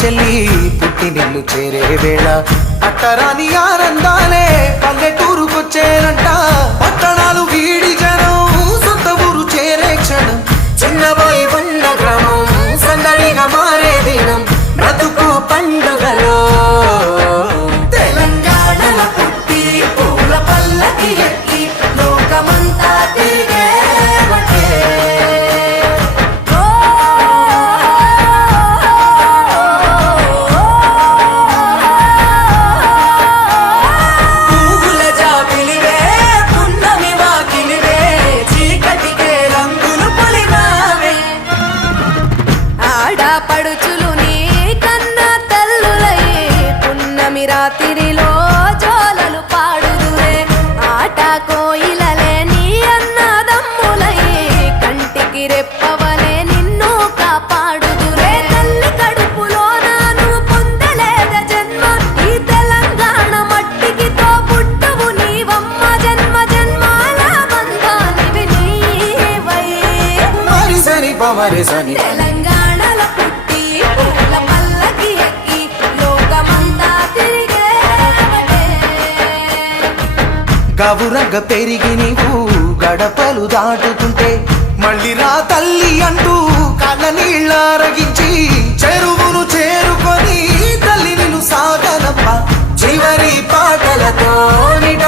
చెల్లి పుట్టినిల్లు చేరే వేళ అట్టరాని ఆనందాలే పల్లెటూరుకొచ్చేనంట. పట్టణాలు వీడి జనం సొంత ఊరు చేరే క్షణం, చిన్నబోయి ఉన్న గ్రామం సందడిగా మారే దినం, బ్రతుకు పండుగలో తెలంగాణల పుట్టి పూల పల్లకి ఎక్కి లోకమంతా తిరిగే రాత్రిలో జోలలు పాడుదురే ఆట కోయిలలే నీ అన్నదమ్ములై కంటికి రెప్పవలే నిన్ను కాపాడుదురే. తల్లి కడుపులో నాను పొందలేద జన్మ ఈ తెలంగాణ మట్టికి తో పుట్టవు నీవమ్మ, జన్మ జన్మాల బంధానివి నీవై. మరిసని పమరిసని తెలంగాణల పుట్టి పూల పల్లకి ఎక్కి లోకమంతా గవురగ పెరిగి నీవు గడపలు దాటుతుంటే మళ్ళీ రా తల్లి అంటూ కళ్ళ నీళ్ళారగించి చెరువును చేరుకొని తల్లి నిన్ను సాగనప్ప చివరి పాటలతో నిట